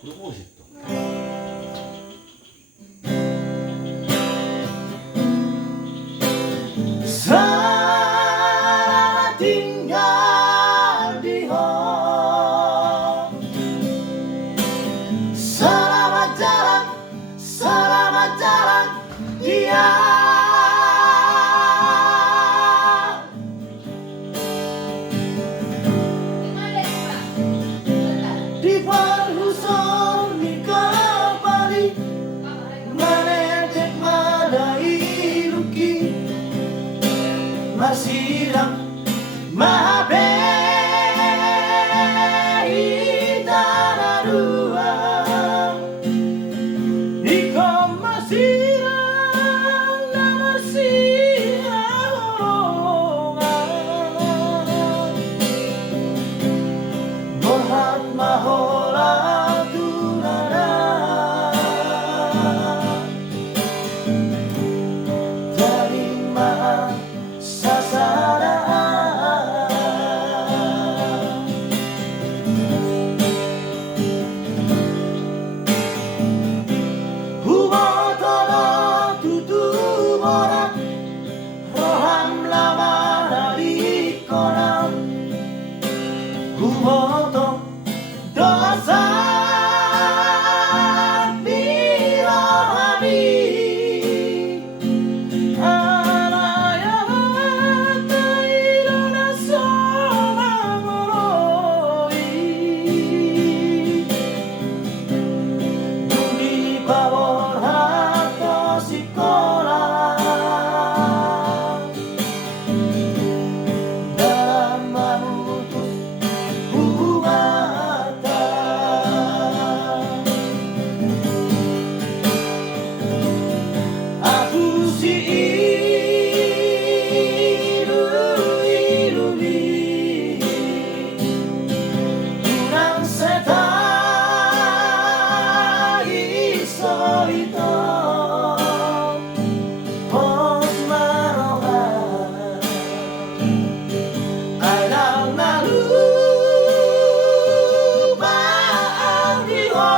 proposito. Selamat tinggal di home. Selamat jalan dia. Di perhusor ni kembali menetek madai luki masirang mahabei tararua iko masirang na masirang Mohat mahola tunana terima sasaraan humotolo tutumora roham lama dari kolam humoto dosa dirohani alaya tairona sama moroi duni bawor hato sekolah dalam memutus aku si ilu-ilumi Tunang setai iso ito Pos marohan Alang nalu baang dihong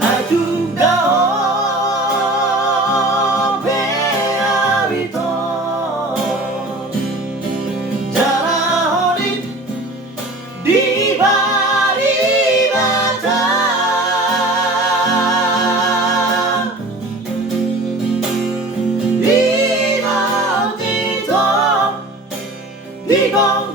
Adung dao beawito Jalahonit di bari bata Di laut itu di gong